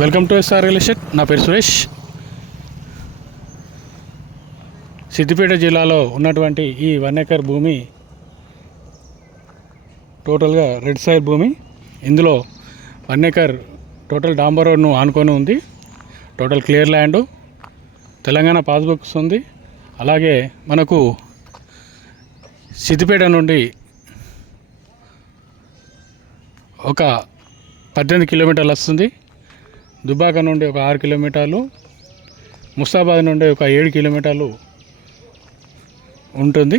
Welcome to SR real estate. నా పేరు సురేష్. సిద్దిపేట జిల్లాలో ఉన్నటువంటి ఈ వన్ ఎకర్ భూమి టోటల్గా రెడ్ సైడ్ భూమి. ఇందులో వన్ ఎకర్ టోటల్ డాంబర్ రోడ్ను ఆనుకొని ఉంది. Total clear land. Telangana passbooks ఉంది. అలాగే మనకు సిద్దిపేట నుండి ఒక పద్దెనిమిది కిలోమీటర్లు వస్తుంది దుబ్బాక నుండి ఒక ఆరు కిలోమీటర్లు ముస్తాబాద్ నుండి ఒక ఏడు కిలోమీటర్లు ఉంటుంది.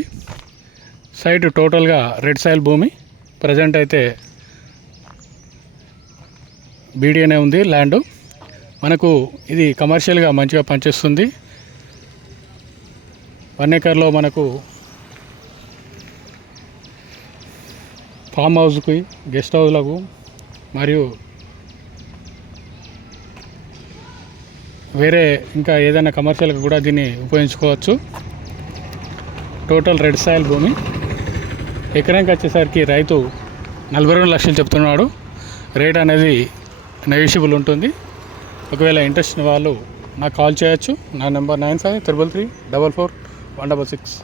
సైట్ టోటల్గా రెడ్ సాయిల్ భూమి. ప్రజెంట్ అయితే బీడీఎనే ఉంది ల్యాండ్. మనకు ఇది కమర్షియల్గా మంచిగా పనిచేస్తుంది. వన్ ఏకర్లో మనకు ఫామ్ హౌస్కి గెస్ట్ హౌస్లకు మరియు వేరే ఇంకా ఏదైనా కమర్షియల్కి కూడా దీన్ని ఉపయోగించుకోవచ్చు. టోటల్ రెడ్ సాయిల్ భూమి. ఎకరానికి వచ్చేసరికి రైతు నలభై రెండు లక్షలు చెప్తున్నాడు. రేట్ అనేది నెగిషియబుల్ ఉంటుంది. ఒకవేళ ఇంట్రెస్ట్ వాళ్ళు నాకు కాల్ చేయొచ్చు. నా number nine five triple three double four one double six